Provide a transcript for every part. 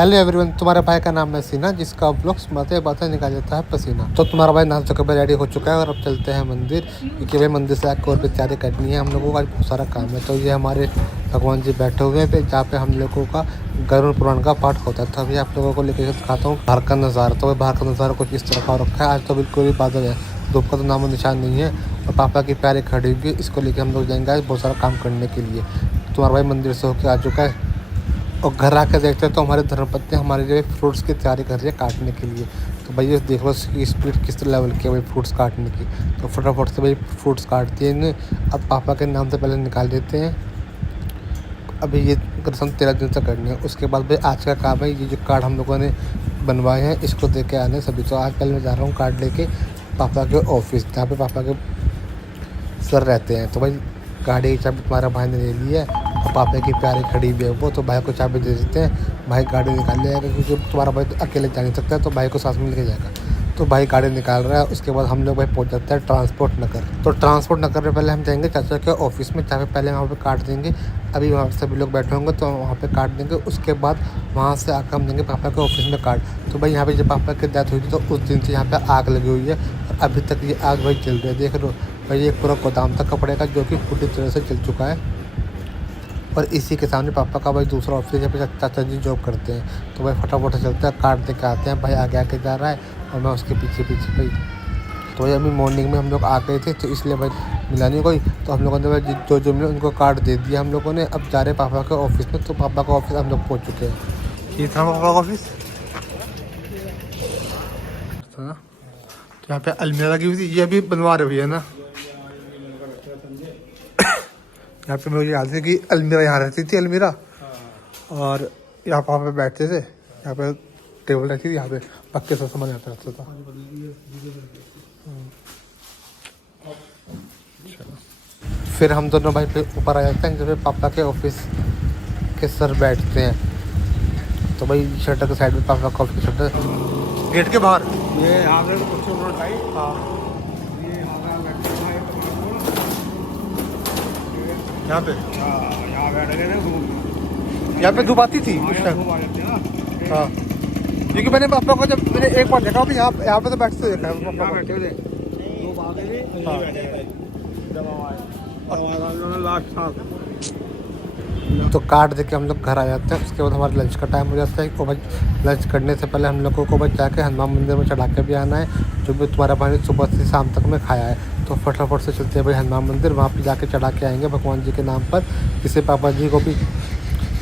Hello everyone, तुम्हारे भाई का नाम है सीना, जिसका ब्लॉग्स बातें बातें निकाल देता है पसीना। तो तुम्हारा भाई नहा चुका है, रेडी हो चुका है और अब चलते हैं मंदिर, क्योंकि भाई मंदिर से आकर और भी तैयारी करनी है। हम लोगों का आज बहुत सारा काम है। तो ये हमारे भगवान जी बैठे हुए हैं जहाँ पे हम लोगों का गरुड़ पुराण का पाठ होता है। तो अभी आप लोगों को लेकर दिखाता हूँ बाहर का नज़ारा। तो बाहर का नज़ारा कुछ इस तरह का रखा है। आज तो बिल्कुल ही बादल है, धूप का तो नामो निशान नहीं है। और पापा की प्यारी खड़ी हुई, इसको लेकर हम लोग जाएंगे आज बहुत सारा काम करने के लिए। तुम्हारा भाई मंदिर से होकर आ चुका है और घर आकर देखते हैं तो हमारे धर्मपत्नी हमारे लिए फ्रूट्स की तैयारी कर रही है काटने के लिए। तो भाई देख लो इसकी स्पीड किस लेवल की है भाई फ्रूट्स काटने की। तो फटाफट से भाई फ्रूट्स काटती है इन्हें। अब पापा के नाम से पहले निकाल देते हैं। अभी ये रस्म 13 दिन तक करनी है। उसके बाद भाई आज का काम है, ये जो कार्ड हम लोगों ने बनवाए हैं इसको दे के आने सभी। तो आज पहले मैं जा रहा हूँ कार्ड लेके पापा के ऑफिस, जहाँ पे पापा के सर रहते हैं। तो भाई गाड़ी की चाबी तुम्हारा भाई ने ले ली है और पापा की प्यारी खड़ी भी है वो, तो भाई को चाबी दे देते हैं। भाई गाड़ी निकाल ले जाएगा, क्योंकि तुम्हारा भाई तो अकेले जा नहीं सकता है, तो भाई को साथ में लेके जाएगा। तो भाई गाड़ी निकाल रहा है। उसके बाद हम लोग भाई पहुंच जाते हैं ट्रांसपोर्ट नगर। तो ट्रांसपोर्ट नगर में पहले हम जाएंगे चाचा के ऑफिस में, जहाँ पे पहले वहाँ पे काट देंगे। अभी वहाँ सभी लोग बैठे होंगे तो वहाँ पे काट देंगे। उसके बाद वहाँ से आकर हम देंगे पापा के ऑफिस में काट। तो भाई यहाँ पे जब पापा की डेथ हुई थी तो उस दिन से यहाँ पे आग लगी हुई है और अभी तक ये आग भाई चल रही है। देख लो भाई, एक पूरा गोदाम था कपड़े का जो कि पूरी तरह से जल चुका है। और इसी के सामने पापा का भाई दूसरा ऑफिस है, जहाँ पे चाचा जी जॉब करते हैं। तो भाई फटाफट से चलते हैं, काट दे के आते हैं। भाई आगे आके जा रहा है और मैं उसके पीछे पीछे भाई। तो भाई अभी मॉर्निंग में हम लोग आ गए थे तो इसलिए भाई मिला नहीं कोई। तो हम लोगों ने भाई जो जो मिले उनको कार्ड दे दिया हम लोगों ने। अब जा रहे पापा के ऑफिस में। तो पापा का ऑफिस हम लोग पहुँच चुके हैं। ये था पापा का ऑफिस। तो यहाँ पे अलमीरा लगी हुई थी, ये अभी बनवा रही है ना। यहाँ पे मुझे याद है कि अलमीरा यहाँ रहती थी अलमीरा, और यहाँ पे बैठते थे। यहाँ पे टेबल रहती थी, यहाँ पे पक्के से सामान आता रहता था। फिर हम दोनों भाई पे ऊपर आ जाते हैं जब पापा के ऑफिस के सर बैठते हैं। तो भाई शटर के साइड में पापा का ऑफिस, शटर गेट के बाहर ये यहाँ पे कुछ हाँ यहाँ पे यहाँ बैठ गए थे। यहाँ पे धूप आती थी उस टाइम। हाँ, क्योंकि मैंने पापा को जब मैंने एक बार देखा यहाँ पे तो बैठते देखा है पापा बैठे थे धूप आ गई थी। लास्ट था। तो काट दे के हम लोग घर आ जाते हैं। उसके बाद हमारे लंच का टाइम हो जाता है। और भाई लंच करने से पहले हम लोगों को भाई जाके हनुमान मंदिर में चढ़ा के भी आना है, जो भी तुम्हारा भाई सुबह से शाम तक में खाया है। तो फटाफट से चलते हैं भाई हनुमान मंदिर, वहाँ पे जाके चढ़ा के आएंगे भगवान जी के नाम पर, जिससे पापा जी को भी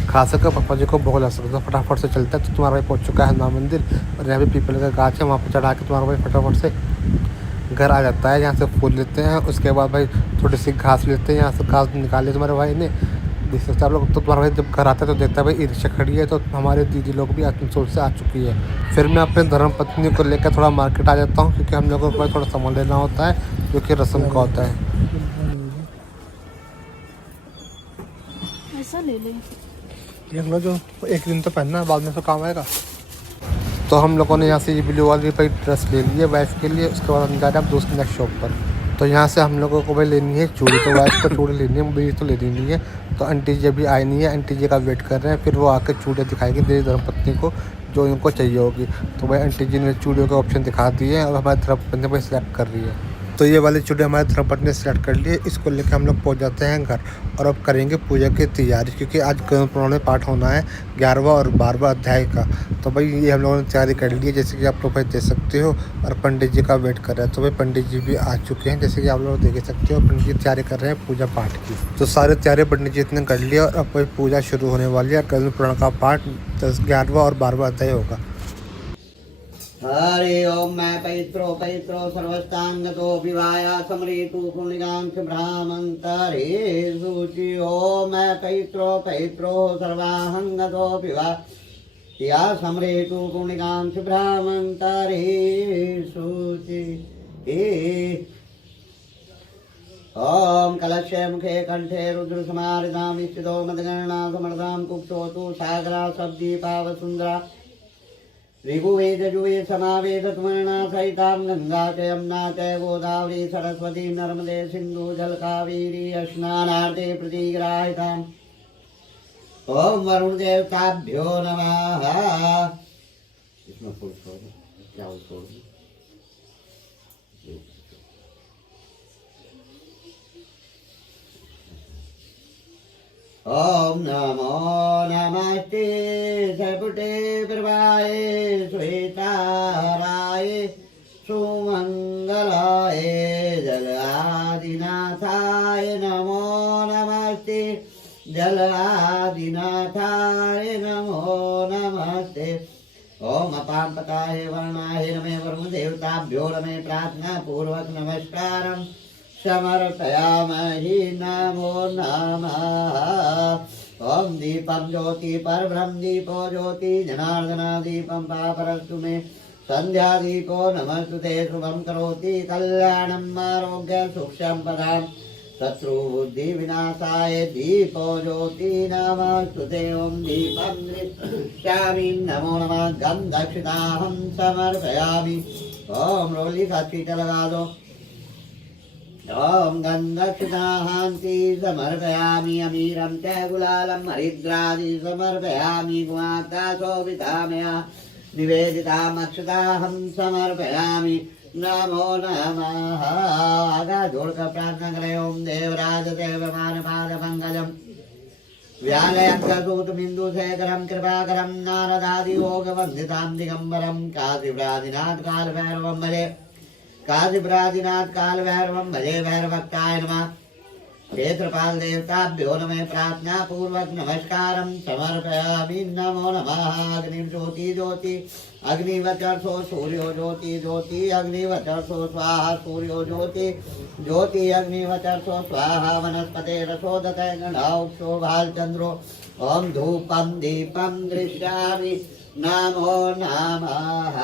खा सके, पापा जी को भोग ला सके। तो फटाफट से चलता है। तो तुम्हारा भाई पहुँच चुका है हनुमान मंदिर, और यहाँ पे पीपल का गाछ है, वहाँ पर चढ़ा के तुम्हारा भाई फटाफट से घर आ जाता है। यहाँ से फूल लेते हैं। उसके बाद भाई थोड़ी सी घास लेते हैं, यहाँ से घास निकाले तुम्हारे भाई ने, देख सकते आप लोग। तो तुम्हारा भाई जब घर आता है तो देखता है भाई ई रिक्शा खड़ी है। तो हमारे दीदी लोग भी आसनसोल से आ चुकी है। फिर मैं अपने धर्मपत्नी को लेकर थोड़ा मार्केट आ जाता हूँ, क्योंकि हम लोगों को थोड़ा सामान लेना होता है जो कि रस्म का होता है। ऐसा ले ले, देख लो, जो एक दिन तो पहनना है, बाद में तो काम आएगा। तो हम लोगों ने यहाँ से ये ब्लू वाली भाई ड्रेस ले ली है वाइफ के लिए। उसके बाद हम जा रहे हैं अब दूसरी नेक्स्ट शॉप पर। तो यहाँ से हम लोगों को भाई लेनी है चूड़ी। तो वाइफ को चूड़ी लेनी है, मुझे तो लेनी नहीं है। तो आंटी जी अभी आई नहीं है, आंटी जी का वेट कर रहे हैं। फिर वो आकर चूड़ियाँ दिखाएगी मेरी धर्मपत्नी को जो इनको चाहिए होगी। तो भाई आंटी जी ने चूड़ियों के ऑप्शन दिखा दिए हैं और हमारी धर्मपत्नी भाई सिलेक्ट कर रही है। तो ये वाली चूड़ी हमारे धर्मपत्नी ने सेलेक्ट कर ली है। इसको लेकर हम लोग पहुंच जाते हैं घर और अब करेंगे पूजा की तैयारी, क्योंकि आज गरुड़ पुराण में पाठ होना है 11वां और 12वां अध्याय का। तो भाई ये हम लोगों ने तैयारी कर ली है, जैसे कि आप लोग भाई देख सकते हो। और पंडित जी का वेट कर रहे हैं। तो भाई पंडित जी भी आ चुके हैं, जैसे कि आप लोग देख सकते हो। पंडित जी तैयारी कर रहे हैं पूजा पाठ की। तो सारे तैयारी पंडित जी ने कर लिया और अब भाई पूजा शुरू होने वाली है। गरुड़ पुराण का पाठ 11वां और 12वां अध्याय होगा। हरि ओम मैं पवित्रो पवित्रो सर्वस्तांगतो विवाया समृतु पुण्यकांक्ष ब्राह्मंतरे सूचि ओम मैं पवित्रो पवित्रो सर्वाहंगतो विवा या समृतु पुण्यकांक्ष ब्राह्मंतरे सूचि ओम कलशे मुखे कंठे रुद्र समारितां निश्चितो मदगणना समर्दां कुक्षोतु सागरा सब्दी पावसुंदरा ऋगुवेद जुवेद समावेद त्वरणा सहितां गंगा च यमुना च गोदावरी सरस्वती नर्मदे सिंधु जल कावेरी स्नानार्थे प्रतिग्राहितां ओम वरुण देवताभ्यो नमः। इसमें फूल छोड़ दो, क्या वो छोड़ दो। ओम नमो नमस्ते सपुटे प्रभाए श्वेताराय सुमंगलाय जलादिनाथाय नमो नमस्ते जलादिनाथाय नमो नमस्ते। ओम अपांपताय वर्णाय नमे वरुण देवताभ्यो नमे प्रार्थना पूर्वक नमस्कारम समर्पयामहि नमो नमः। ओम दीपम ज्योति परब्रह्म दीपो ज्योति जनार्दना दीपम पापरस्तु मे संध्या दीपो नमस्तुते शुभम करोति कल्याणम आरोग्य सुख संपदाम शत्रु बुद्धि विनाशाय दीपो ज्योति नमस्तुते। ओम दीपम दृश्यामि नमो नमः गम दक्षिणाहं समर्पयामि। ओम रोली का चीटा लगा दो। ओम गंधक्षिताहांति समर्पयामि अमीरं च गुलालं हरिद्रादि समर्पयामि गुणाक्ताशोभितामया निवेदितामक्षताहं समर्पयामि नमो नमः। आगा जोड़कर प्रार्थना करें। ओम देवराज देवमान पाद पंकजम व्यालयग्रसूतमिन्दुशेखरं कृपाकरं नारदादि योगवन्दितां दिगम्बरं काशीव्रादिनाथ कालभैरवं भजे काशीव्रादिनाथ काल भैरवं भजे भैरवक्ताय नमः। क्षेत्रपाल देवताभ्यो नमः प्रार्थना पूर्वक नमस्कारं समर्पयामि नमो नमः। अग्नि ज्योति ज्योति अग्निवचर्षो सूर्यो ज्योति ज्योति अग्निवचर्षो स्वाहा सूर्यो ज्योति ज्योति अग्निवचर्षो स्वाहा वनस्पते रसोदते गणौक्षो भालचंद्रो। ओम धूपं दीपं दृश्यामि नमो नमः।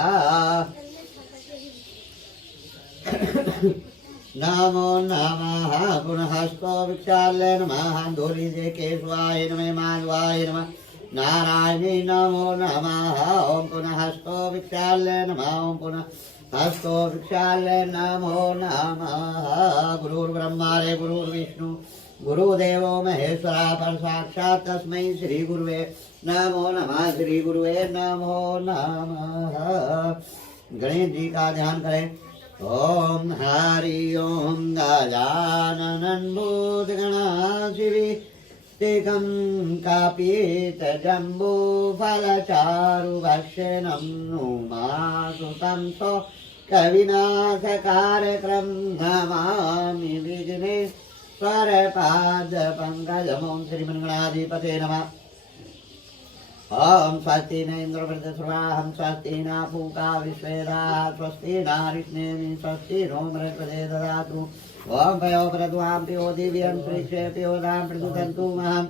नमो नमः पुनः हस्तो विक्षाल्य नमः धूलिजे केशवाय नमः माधवाय नमः नारायणी नमो नमः। ओम पुनः हस्तो विक्षाल्य नमः ओम पुनः हस्तो विक्षाल्य नमो नमः। गुरुर्ब्रह्मा रे गुरुर्विष्णु गुरुदेवो महेश्वरा पर साक्षात् तस्मै श्री गुरुवे नमो नमः। श्री गुरुवे नमो नमः। गणेश जी का ध्यान करें। ओम हरि ओम गजाननं भूतगणाधिपतिं कापीत जम्बू फलचारुभक्षणं नुमासुतं सो कविनाशकारक्रम नमामि विघ्नेश्वर पादपङ्कजम्। ओम श्रीमन्गणाधिपते नमः। ओम स्वस्ति न इंद्रवृद्धस्वाहं स्वस्ति न पूका विश्वेदाः स्वस्ति न ऋष्णेमि स्वस्ति नो बृहस्पते ददातु। ओम पयोपरद्वां पियो दिव्यं श्रीक्षे पियोदां प्रसुतन्तु महम्।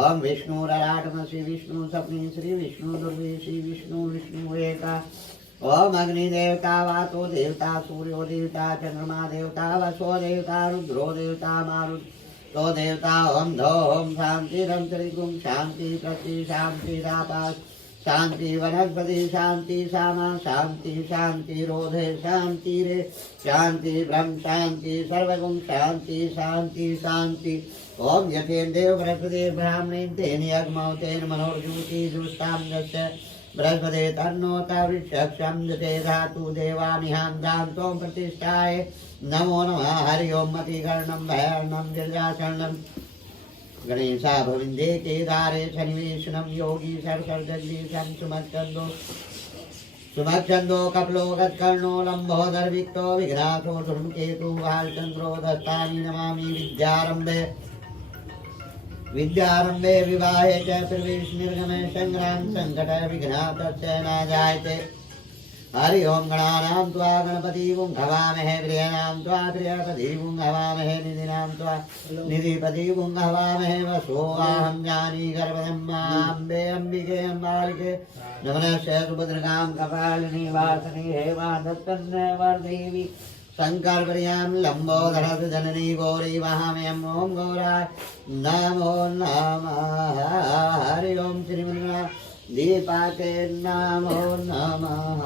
ओम विष्णुरराटमसि विष्णु सप्नि श्री विष्णु दुर्वे श्री विष्णु विष्णु एका। ओम अग्निदेवता वातो देवता सूर्यो देवता चंद्रमा देवता वसो देवता रुद्रो देवता मारुत तो देवता। ओम धो ओम शांति रम त्रिगुण शांति प्रति शांति रापास शांति वनस्पति शांति सामा शांति शांति रोधे शांति रे शांति ब्रह्म शांति सर्वगुण शांति शांति शांति। ओम यथेन देव बृहस्पति ब्राह्मणेन तेन यज्ञमो तेन मनोर्जूति जुष्टां दस्य बृहस्पति तन्नोता वृक्षक्षं जते धातु देवानिहां दान्तो प्रतिष्ठाय नमो नमः। हरि ओम मतिकर्णं भैर्णं गिरिजाचरणं गणेशा भविन्दे केदारे शनिवेशनं योगी सर्वजगदीशं सुमच्छन्दो कपलो गत्कर्णो लम्बोदरविक्तो विघ्नाथो धूमकेतु भालचन्द्रो दत्तानि नमामि। विद्यारम्भे विवाहे च प्रवेशनिर्गमे संग्राम संकट विघ्नातस्य न जायते। हरि ओम गणानां त्वा गणपति गुं हवामहे प्रियनां त्वा प्रियपति गुं हवामहे निधिनां त्वा निधिपति गुं हवामहे वसोऽहं ज्ञानी गर्भधम्माम्बे अम्बिके अम्बालिके नमनस्य सुभद्रकां कपालिनी वासनी हेमादत्तन्नवर्देवी शंकर प्रियां लंबोदरस जननी गौरी वहाम्यं ओम गौराय नमो नमः। हरि ओम श्रीमन्नारायण दीपाते नमो नमः।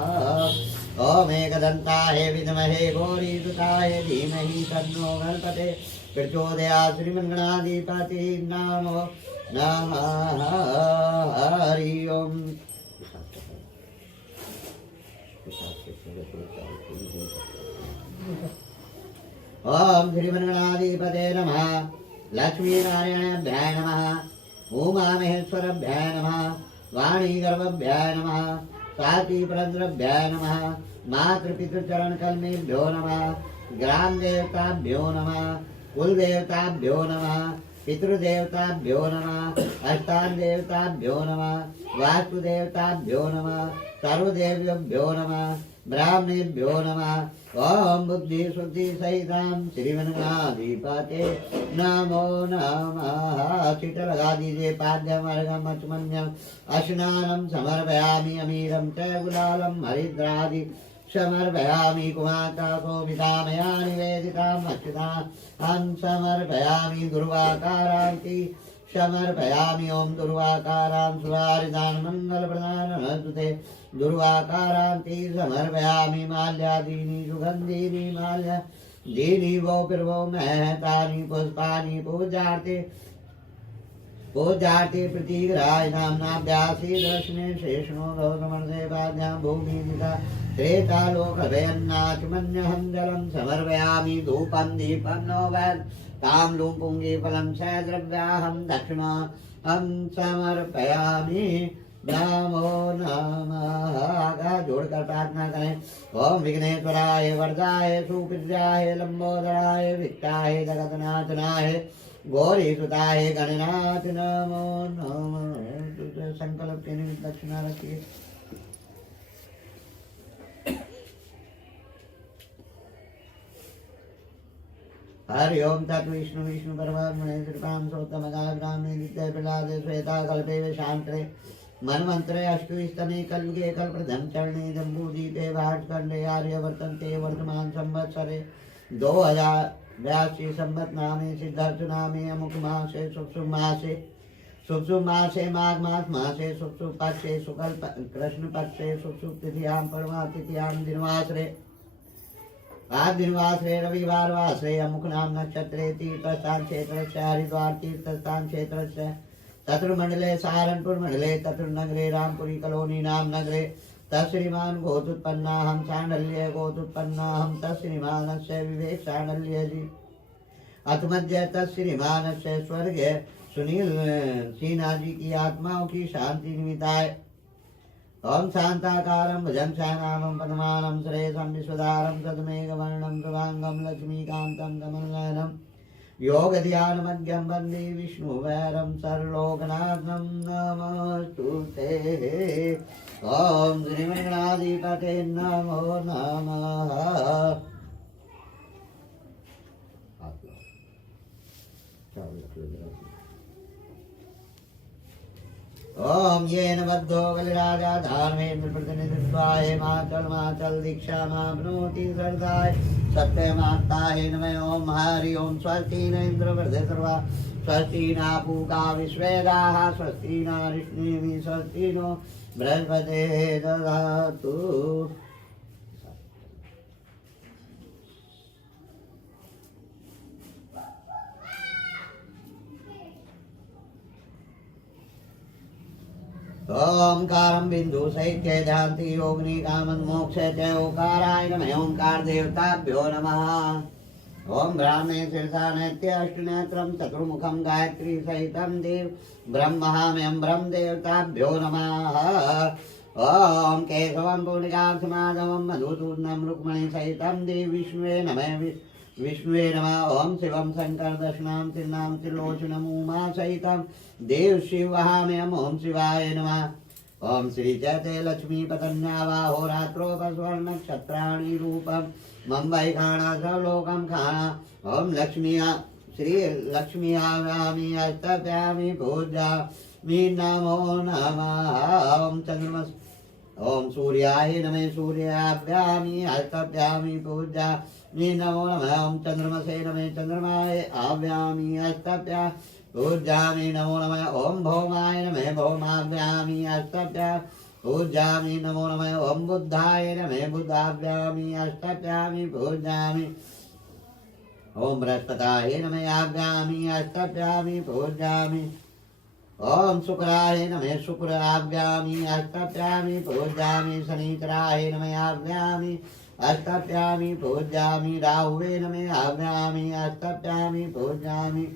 ओम एकदन्ताय विद्महे गौरीसुताय धीमहि तन्नो गणपते प्रचोदया श्रीमन्गणाधिपति नमो नमः हरि ओम। ओम श्रीमन्गणाधिपते नमः। लक्ष्मी नारायणाभ्याय नमः। उमा महेश्वराभ्याय नमः। वाणी गर्भभ्याय नमः। साती पुरंद्रभ्याय नमः। मातृपितृचरण कलमेभ्यो नमः। ग्राम देवताभ्यो नमः। कुल देवताभ्यो नमः। पितृदेवताभ्यो नमः। अष्टांग देवताभ्यो नमः। वास्तुदेवताभ्यो नमः। सर्वदेव्योभ्यो नमः। ब्राह्मणेभ्यो नमः। ओम बुद्धि शुद्धि सहिताम श्रीमन्गणाधिपते नमो नमः। चिट लगा दीजिए पाद्यम अर्घम अचमन्यम स्नानम समर्पयामि अमीरम च गुलालम हरिद्रादि समर्पयामि कुमाता शोभितामया निवेदिताम् अच्युतां समर्पयामि दुर्वाकारान्ति समर्पयामि ओम दुर्वाकारां सुवारिदान मंगलप्रदानस्तुते दुर्वाकारान्ति समर्पयामि माल्यादीनि सुगन्धीनि माल्यादीनि वो पिर्वो महतानि पुष्पाणि पूजार्थे प्रतीग्राय नाम्नाभ्यासी दर्शने शेषणो गौतमर्दे पाद्यां भूमिनिता त्रेतालोकभयन्नाचमन्यहं जलं समर्पयामि धूपं दीपं नो वैद् ताम्बूलं पुङ्गीफलं च द्रव्याहं दक्षिणाहं समर्पयामि नमो नमः। जोड़कर प्रार्थना करें। ओम विघ्नेश्वराय वरदाय सुविद्याय लंबोदराय वित्ताय जगन्नाथनाय गौरी सुताय गणनाथ नमो नमः। संकल्प के निमित्त दक्षिणा रखिए। हरि ओम तत् विष्णु विष्णु परमात्मने कृपां सोत्तमगाग्रामे नित्य प्रहलादे श्वेता कल्पे शांतरे मन्वंतरे अष्टविस्तमे कल्युगे कल्पप्रथम चरणे जम्बूदीपे भास्करणे आर्यवर्तन्ते वर्तमान संवत्सरे 2082 संवत नामे सिद्धार्थ नामे अमुक मासे शुभ मासे माघ मासे शुभ पक्षे शुक्ल कृष्ण पक्षे शुभ तिथियां परमा तिथियां दिनवासरे आज दिनवासरे रविवार वासरे अमुक नाम नक्षत्रे तीर्थस्थान क्षेत्र हरिद्वार तीर्थस्थान क्षेत्र तत्र मंडले सहारनपुर मंडले तत्र नगरे रामपुरी कलोनी नाम नगरे तत्श्रीमान गोतुत्पन्नाहं चांडल्य गोतुत्पन्नाहं तत्श्रीमानस्य विवेक चांडल्य जी अतमध्य तत्श्रीमानस्य स्वर्गीय सुनील सिन्हा जी की आत्माओं की शांति निमित्ताय ओम शांताकारं भजन श्यामां पद्मानं श्रेयसं विश्वधारं सद्मेघवर्णं प्रभांगं लक्ष्मीकान्तं कमलनयनं योग ध्यान मध्यम वंदे विष्णु वैरम सर्वलोकनाथं नमस्तुते। ओम श्रीमन्गणाधिपते नमो नमः। ओम येन बद्धो बलिराजा धार्मेन्द्र प्रतिनिधित्वाय माचल दीक्षा माप्नोति सर्दाय सत्यमात्ताय नमः। ओम हरि ओम स्वस्ति न इंद्र वृद्धे सर्वा स्वस्ति न पूका विश्वेदाः स्वस्ति न ऋष्णिः स्वस्ति नो बृहस्पते ददातु। ओंकारं बिंदु सहित्य ध्यान्ति योगिनी कामन् मोक्षे च ओंकाराय नमः। ओंकार देवताभ्यो नमः। ओम ब्राह्मे शीर्षा नैत्य अष्टनेत्रं चतुर्मुखं गायत्री सहितं देव ब्रह्महाम्यं ब्रह्म देवताभ्यो नमः। ओम केशवं पुण्यकाक्षं माधवं मधुसूदनं रुक्मणी सहितं देव विष्णुवे नमः। ओम शिवं शंकर दशनाम त्रिनाम त्रिलोचनम उमा सहितं देव शिवहाम्यम। ओम शिवाय नमः। ओम श्री जयते लक्ष्मी पतन्यावा होरात्रोपस्वर्ण नक्षत्राणि रूपम मुंबई खाना सर्वलोकम खाना। ओम लक्ष्मीया श्री लक्ष्मीयामि अष्टभ्यामि पूजामि नमो नमः। ओम चंद्रमस ओम सूर्याय नमः। सूर्याभ्यामि अष्टभ्यामि पूजामि नमो नमः। ओम चंद्रमसे नमः। चंद्रमाय आभ्यामि अष्टभ्यामि पूजामि नमो नमः। ओम भौमाय नमः। भौमाभ्यामि अष्टभ्यामि पूजामि नमो नमः। ओम बुद्धाय नमः। बुद्धाभ्यामि अष्टभ्यामि पूजामि। ओम बृहस्पताय नमः आव्यामि अष्टभ्यामि पूज्यामि। ओम शुक्राय नमः शुक्र आव्यामि अष्टभ्यामि पूज्यामि। शनिचराय नमः आव्यामि अष्टभ्यामि पूज्यामि। राहुवे नमः आव्यामि अष्टभ्यामि पूज्यामि।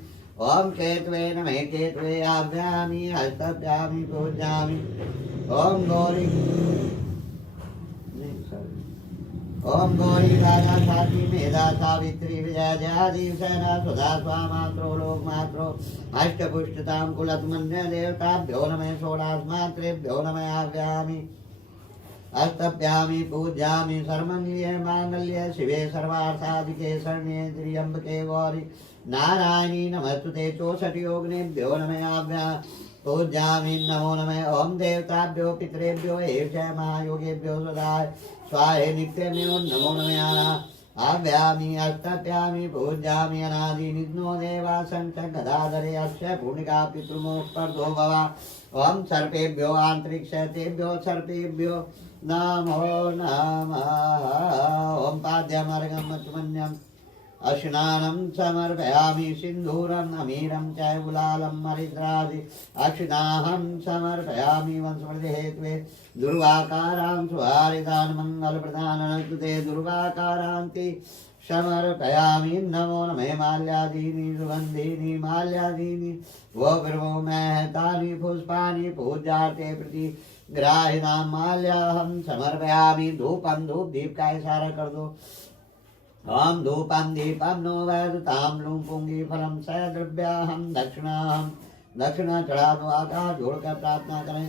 ओम केतवे नमः केतवे आव्यामि अष्टभ्यामि पूज्यामि। ओम गौरी ओम गौरी राजा साधी मेधा सावित्री विजया जयादीप सेना सुधा स्वामात्रो लोक मात्रो अष्टपुष्टतां कुलत्मन्य देवताभ्यो नमः षोडशमात्रेभ्यो नमः आव्यामि अष्टभ्यामि पूज्यामि। सर्वमंगल्ये मांगल्ये शिवे सर्वार्थसाधिके शरण्ये त्र्यंबके गौरी नारायणी नमस्तुते। 64 योगिनेभ्यो नमः आव्यामि पूज्यामि। नमो नमः। ओम देवताभ्यो पितरेभ्यो एष महायोगेभ्यो सदाय स्वाहे नित्यमेव नमो नमः आव्यामि अष्टभ्यामि पूज्यामि। अनादि निघ्नो देवा संत गदाधरे अक्षय पूर्णिका पितृमोक्पर्धो भव। ओम सर्पेभ्यो आंतरिक्षतेभ्यो सर्पेभ्यो नमो नमः। ओम पाद्यमर्गमत्मन्यम् अश्नानं समर्पयामि। सिंधूरं अमीरं च गुलालं मरिद्रादि अक्षिणाहं समर्पयामि। वंशवृद्धि हेतवे दुर्वाकारां सुहारिदान मंगलप्रदानस्तुते दुर्वाकारान्ति समर्पयामि। नमो नमः। माल्यादीनि सुगन्धीनि माल्यादीनि वो प्रभो महतानि पुष्पाणि पूजार्थे प्रति ग्राहिणां माल्याहं समर्पयामि। धूपं धूप दीप का इशारा कर दो। ओम धूपं दीपं नो वैदतां लूं पुंगी फलम स द्रव्याहं दक्षिणा चढ़ा दो। आकाश जोड़कर प्रार्थना करें।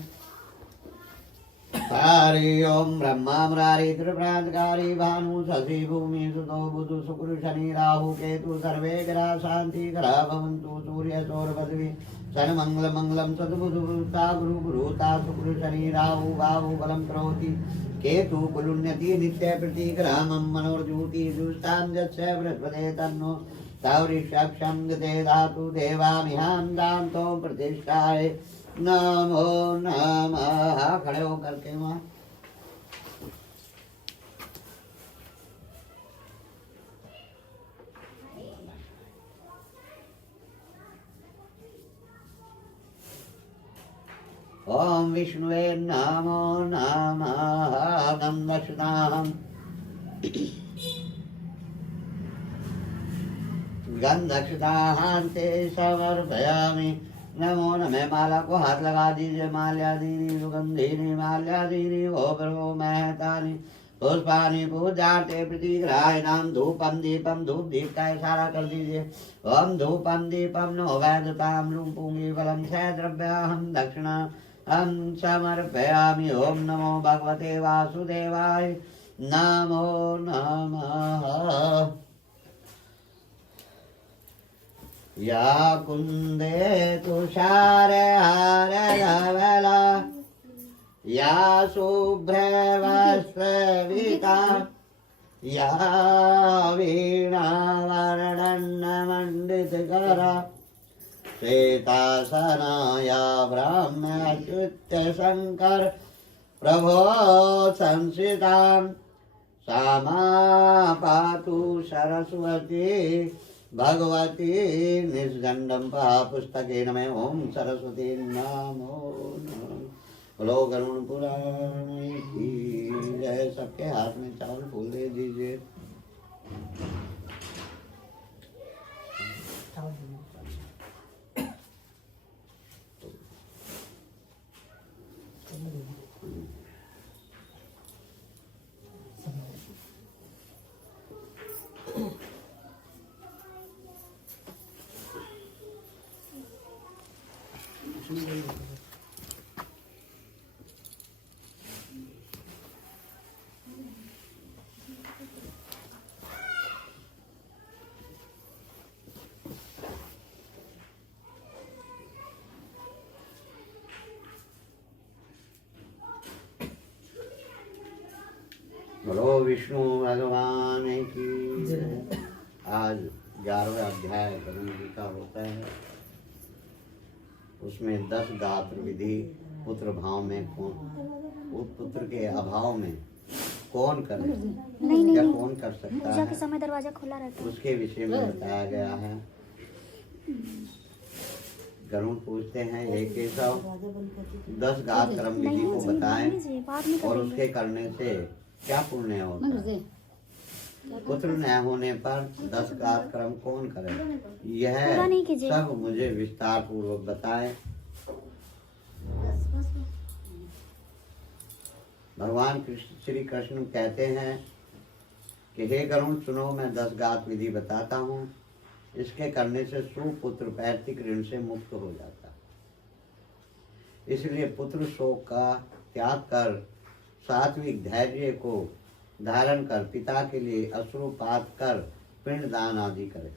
हरि ओम ब्रह्मा मुरारी त्रिप्रांतकारी भानु शशि भूमि सुतो बुधु शुक्र शनि राहु केतु सर्वे ग्रह शांति ग्रह भवन्तु। सूर्य सौर पृथ्वी सन मंगल मंगलम सद्बुधुता गुरु गुरुता शुक्र शनि राहु बाहु बलम करोति। केतु कुलुन्यति नित्य प्रतिग्रामं मनोर्जूति जुष्टां यस्य बृहस्पते तन्नो तौरिषक्षं गते धातु देवामिहां दान्तो प्रतिष्ठाय नमो नमः। खड़े हो करके वहाँ ओम विष्णुवे नमो नमः। गंधक्षताहांते समर्पयामि। नमो नमः। माला को हाथ लगा दीजिए। माल्यादीनि सुगंधीनि माल्यादीनि वो प्रभो महतानि पुष्पाणि पूजार्थे प्रतिग्राहिणां धूपं दीपं धूप दीप का इशारा कर दीजिए। ओम धूपं दीपं नो वैदतां लूं पुंगी फलं स द्रव्याहं दक्षिणा हम समर्पयामि। ओम नमो भगवते वासुदेवाय नमो नमः। या कुंदे तुषार हार धवला या शुभ्र वस्त्रविता या वीणा वर्णन्न मंडितकरा श्वेतासनाया ब्रह्मच्युत शंकर प्रभो संसितां सा मा पातु सरस्वती भगवती निष्गंडम पुस्तके नमः। ओम सरस्वती नमो नमः। बोलो गरुड़ पुराण की जय। सबके हाथ में चावल फूल दे दीजिए। बोलो विष्णु भगवान की जय। आज 11वें अध्याय करुण गीता होता है। उसमें 10 गात्र विधि पुत्र भाव में पुत्र के अभाव में कौन करे, नहीं क्या नहीं, कौन कर सकता पूजा के है, समय दरवाजा खुला रहता है। उसके विषय में बताया गया है। गरुड़ पूछते हैं, हे केशव, 10 गात कर्म विधि नहीं को जी, बताएं नहीं जी, बाद में और करेंगे। उसके करने से क्या पुण्य होता है। पुत्र न होने पर 10 गात कर्म कौन करे, यह पूरा नहीं कीजिए। सब मुझे विस्तार पूर्वक बताएं। भगवान श्री कृष्ण कहते हैं कि हे गरुड़ सुनो, मैं 10 गात विधि बताता हूँ। इसके करने से सुपुत्र पैतृक ऋण से मुक्त हो जाता है। इसलिए पुत्र शोक का त्याग कर सात्विक धैर्य को धारण कर पिता के लिए अश्रुपात कर पिंड दान आदि करे,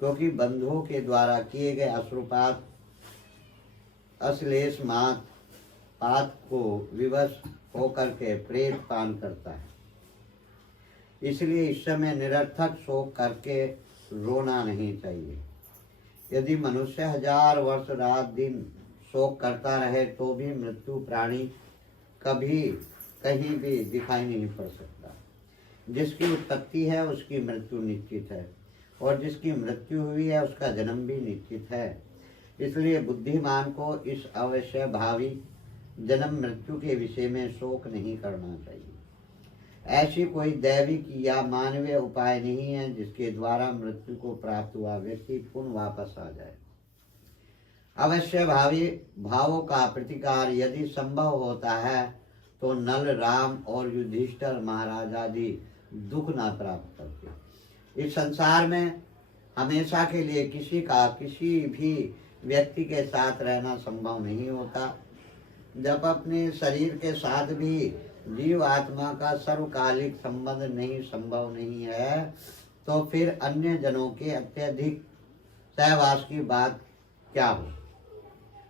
क्योंकि बंधुओं के द्वारा किए गए अश्रुपात अश्लेष मात पात को विवश होकर के प्रेत पान करता है। इसलिए इस समय निरर्थक शोक करके रोना नहीं चाहिए। यदि मनुष्य 1000 वर्ष रात दिन शोक करता रहे तो भी मृत्यु प्राणी कभी कहीं भी दिखाई नहीं पड़ सकता। जिसकी उत्पत्ति है उसकी मृत्यु निश्चित है, और जिसकी मृत्यु हुई है उसका जन्म भी निश्चित है। इसलिए बुद्धिमान को इस अवश्य भावी जन्म मृत्यु के विषय में शोक नहीं करना चाहिए। ऐसी कोई दैविक या मानवीय उपाय नहीं है जिसके द्वारा मृत्यु को प्राप्त हुआ व्यक्ति पुनः वापस आ जाए। अवश्य भावी भावों का प्रतिकार यदि संभव होता है तो नल, राम और युधिष्ठिर महाराज आदि दुख न प्राप्त करते। इस संसार में हमेशा के लिए किसी का किसी भी व्यक्ति के साथ रहना संभव नहीं होता। जब अपने शरीर के साथ भी जीव आत्मा का सर्वकालिक संबंध नहीं संभव नहीं है, तो फिर अन्य जनों के अत्यधिक सहवास की बात क्या हो।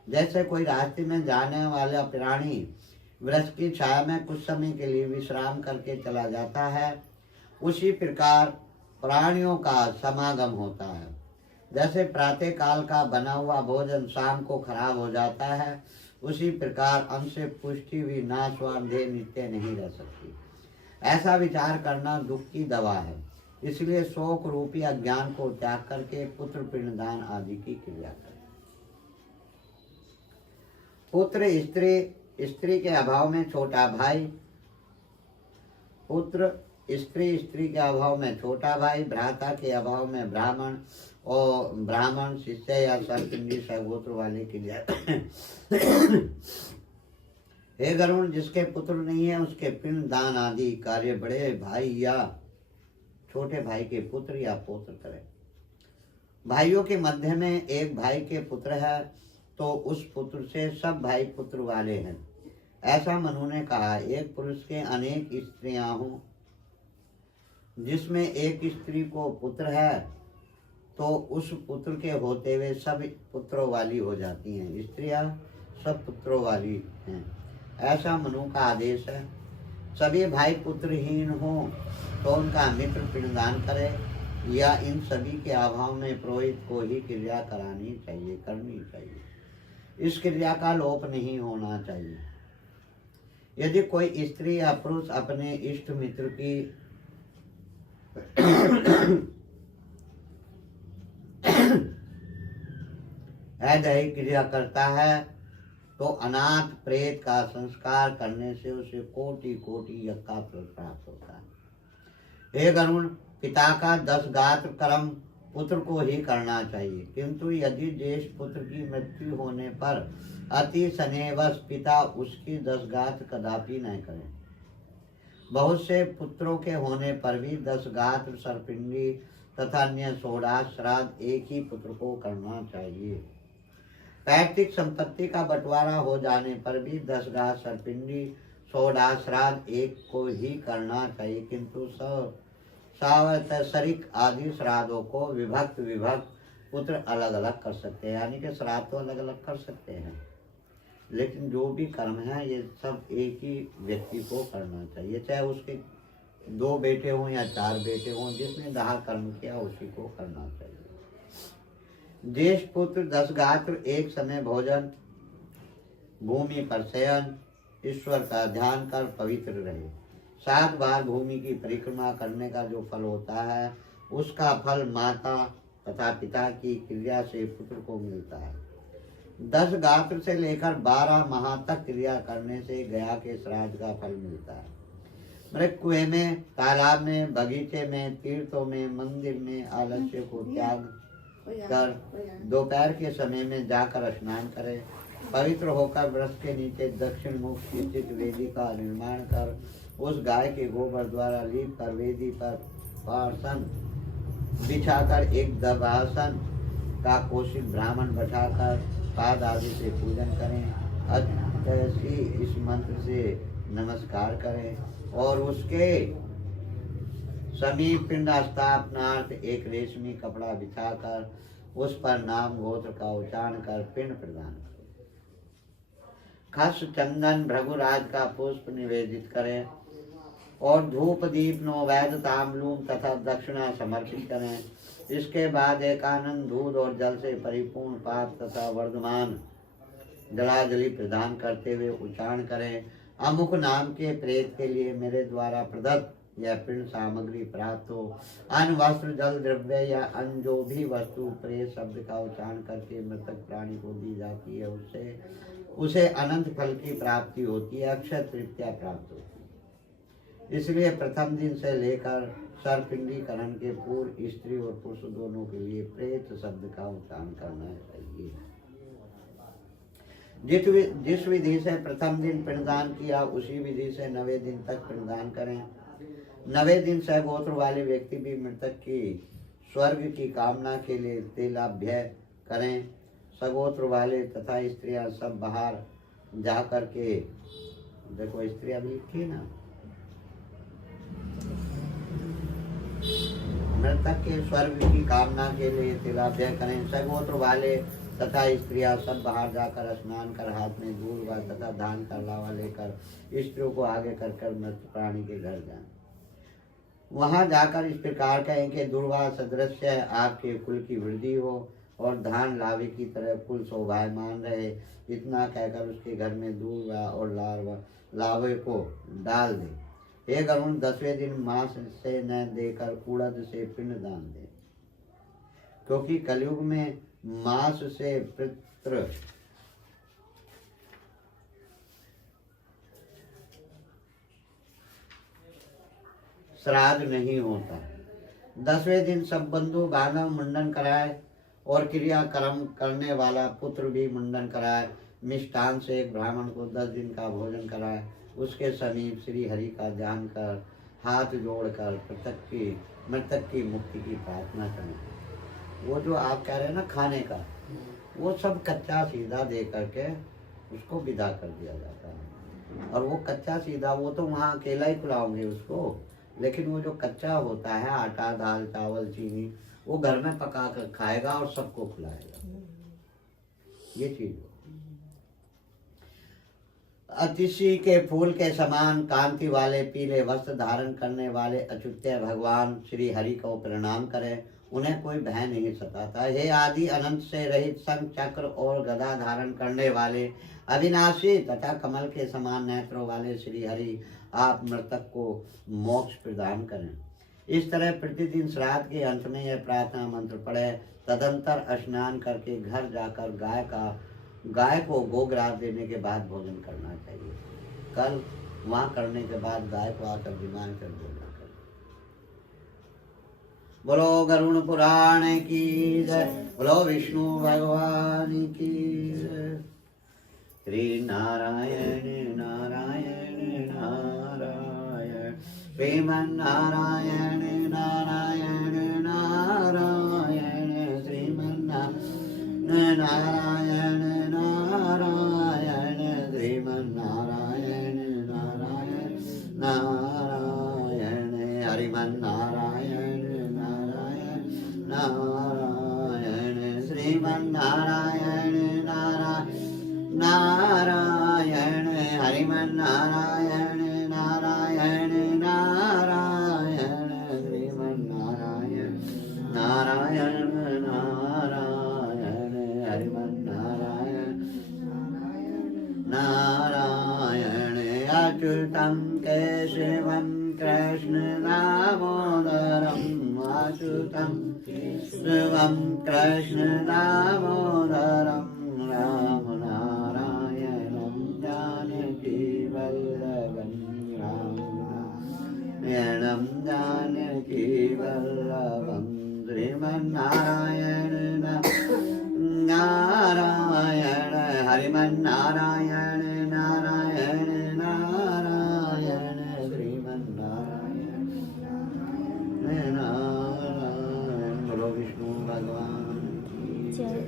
जैसे कोई रास्ते में जाने वाला प्राणी वृक्ष की छाया में कुछ समय के लिए विश्राम करके चला जाता है, उसी प्रकार प्राणियों का समागम होता है। जैसे प्रातः काल का बना हुआ भोजन शाम को खराब हो जाता है, उसी प्रकार अंश पुष्टि भी नाशवानदेह नित्य नहीं रह सकती। ऐसा विचार करना दुख की दवा है। इसलिए शोक रूपी अज्ञान को त्याग करके पुत्र पिंडदान आदि की क्रिया करें। पुत्र स्त्री के अभाव में छोटा भाई, पुत्र स्त्री के अभाव में छोटा भाई, भ्राता के अभाव में ब्राह्मण, और ब्राह्मण शिष्य या सरपिंडी सगोत्र वाले के लिए। हे गरुण, जिसके पुत्र नहीं है उसके पिंड दान आदि कार्य बड़े भाई या छोटे भाई के पुत्र या पौत्र करें। भाइयों के मध्य में एक भाई के पुत्र है तो उस पुत्र से सब भाई पुत्र वाले हैं। ऐसा मनु ने कहा, एक पुरुष के अनेक स्त्रियां हों, जिसमें एक स्त्री को पुत्र है तो उस पुत्र के होते हुए सब पुत्रों वाली हो जाती हैं। स्त्रियां सब पुत्रों वाली हैं, ऐसा मनु का आदेश है। सभी भाई पुत्रहीन हों तो उनका मित्र पिंडदान करे, या इन सभी के अभाव में पुरोहित को ही क्रिया करनी चाहिए। इस क्रिया का लोप नहीं होना चाहिए। यदि कोई स्त्री या पुरुष अपने इष्ट मित्र की अदैहिक क्रिया करता है तो अनाथ प्रेत का संस्कार करने से उसे कोटि कोटि यज्ञ का फल प्राप्त होता है। हे गरुण, पिता का 10 गात्र कर्म पुत्र को ही करना चाहिए, किंतु यदि ज्येष्ठ पुत्र की मृत्यु होने पर अति स्नेहवश पिता उसकी 10 गात्र कदापि न करे। बहुत से पुत्रों के होने पर भी 10 गात्र सर्पिंडी तथा अन्य 16 श्राद्ध एक ही पुत्र को करना चाहिए। पैतृक संपत्ति का बंटवारा हो जाने पर भी 10 गात्र सर्पिंडी 16 श्राद्ध एक को ही करना चाहिए, किंतु सावतसरिक आदि श्राद्धों को विभक्त पुत्र अलग अलग कर सकते हैं, यानी कि श्राद्ध तो अलग अलग कर सकते हैं, लेकिन जो भी कर्म है ये सब एक ही व्यक्ति को करना चाहिए, चाहे उसके 2 बेटे हों या 4 बेटे हों, जिसने दाह कर्म किया उसी को करना चाहिए। ज्येष्ठ पुत्र 10 गात्र एक समय भोजन, भूमि पर शयन, ईश्वर का ध्यान कर पवित्र रहे। 7 बार भूमि की परिक्रमा करने का जो फल होता है उसका फल माता तथा पिता की क्रिया से पुत्र को मिलता है। 10 गात्र से लेकर 12 माह तक क्रिया करने से गया के श्राद्ध का फल मिलता है। मृत कुएं में, तालाब में, बगीचे में, तीर्थों में, मंदिर में आलस्य को त्याग कर दोपहर के समय में जाकर स्नान करें। पवित्र होकर वृक्ष के नीचे दक्षिण मुख स्थित वेदी का निर्माण कर उस गाय के गोबर द्वारा लीप कर वेदी पर पार्सन बिछाकर एक दबासन का कोशिक ब्राह्मण बैठाकर पाद आदि से पूजन करें। अतसी इस मंत्र से नमस्कार करें और उसके समीप पिंड स्थापनार्थ एक रेशमी कपड़ा बिछाकर उस पर नाम गोत्र का उच्चारण कर पिंड प्रदान करें। खस चंदन भृगुराज का पुष्प निवेदित करें और धूप दीप नौवेद ताम्बूल तथा दक्षिणा समर्पित करें। इसके बाद एकानंद दूध और जल से परिपूर्ण पाप तथा वर्धमान जलाजलि प्रदान करते हुए उच्चारण करें। अमुक नाम के प्रेत के लिए मेरे द्वारा प्रदत्त यह पिंड सामग्री प्राप्त हो। अन्न वस्त्र जल द्रव्य या अन्य जो भी वस्तु प्रेत शब्द का उच्चारण करके मृतक प्राणी को दी जाती है उससे उसे अनंत फल की प्राप्ति होती है, अक्षय तृतीया प्राप्त होती है। इसलिए प्रथम दिन से लेकर सर्पिंडीकरण के पूर्व स्त्री और पुरुष दोनों के लिए प्रेत शब्द का उच्चारण करना चाहिए। जिस विधि से प्रथम दिन पिंडदान किया उसी विधि से 9वें दिन तक पिंडदान करें। 9वें दिन सगोत्र वाले व्यक्ति भी मृतक की स्वर्ग की कामना के लिए तिलाभ्यय करें। सगोत्र वाले तथा स्त्रियां सब बाहर जा कर के, देखो स्त्रियां भी लिखी ना, मृतक के स्वर्ग की कामना के लिए तिलाभ्यय करें। सगोत्र वाले तथा स्त्रियां सब बाहर जाकर स्नान कर हाथ में दूध व तथा धान का लावा लेकर स्त्रियों को आगे कर मृत प्राणी के घर जाएं। वहां जाकर इस प्रकार कहें कि दुर्वा सदृश्य आपके कुल की वृद्धि हो और धान लावे की तरह कुल शोभायमान रहे। इतना कहकर उसके घर में दूध और लावे को डाल दे। हे गरुण 10वें दिन मांस से न देकर उड़द से पिंड दान दे, क्योंकि कलयुग में मांस से पितृ श्राद्ध नहीं होता। 10वें दिन सब बंधु बांधव मुंडन कराए और क्रियाक्रम करने वाला पुत्र भी मुंडन कराए। मिष्टान से एक ब्राह्मण को 10 दिन का भोजन कराए। उसके समीप श्री हरि का ध्यान कर हाथ जोड़कर मृतक की मुक्ति की प्रार्थना करें। वो जो आप कह रहे हैं ना खाने का, वो सब कच्चा सीधा दे करके उसको विदा कर दिया जाता है। और वो कच्चा सीधा वो तो वहाँ अकेला ही खिलाओगे उसको, लेकिन वो जो कच्चा होता है आटा दाल चावल चीनी वो घर में पका कर खाएगा और सबको खिलाएगा। ये चीज अतिशी के फूल के समान कांति वाले पीले वस्त्र धारण करने वाले अच्युत्य भगवान श्री हरि को प्रणाम करें। उन्हें कोई भय नहीं सताता। हे आदि अनंत से रहित शंख चक्र और गदा धारण करने वाले अविनाशी तथा कमल के समान नेत्रों वाले श्री हरि आप मृतक को मोक्ष प्रदान करें। इस तरह प्रतिदिन श्राद्ध के अंत में यह प्रार्थना मंत्र पढ़े। तदंतर स्नान करके घर जाकर गाय को गोग्रास देने के बाद भोजन करना चाहिए। कल वहाँ करने के बाद गाय को आकर विमान कर भोजन करें। बोलो गरुड़ पुराण की जय, बोलो विष्णु भगवान की जय। श्री नारायण नारायण नारायण श्रीमन नारायण नारायण नारायण श्रीमन नारायण नारायण श्रीमन नारायण नारायण नारायण हरिमन नारायण नारायण नारायण श्रीमन नारायण नारायण नारायण हरिमन नारायण नारायण नारायण श्रीमन नारायण नारायण नारायण हरिमन नारायण नारायण अच्युतं केशवं कृष्ण दामोदरं अच्युतं केशवं कृष्ण दामोदरं राम नारायणं जानकी वल्लभं राम नारायणं जानकी वल्लभं श्रीमन्नारायण नारायण हरिमन्नारायण नारायण नारायण श्रीमन्नारायण नारायण। बोलो विष्णु भगवान की जय।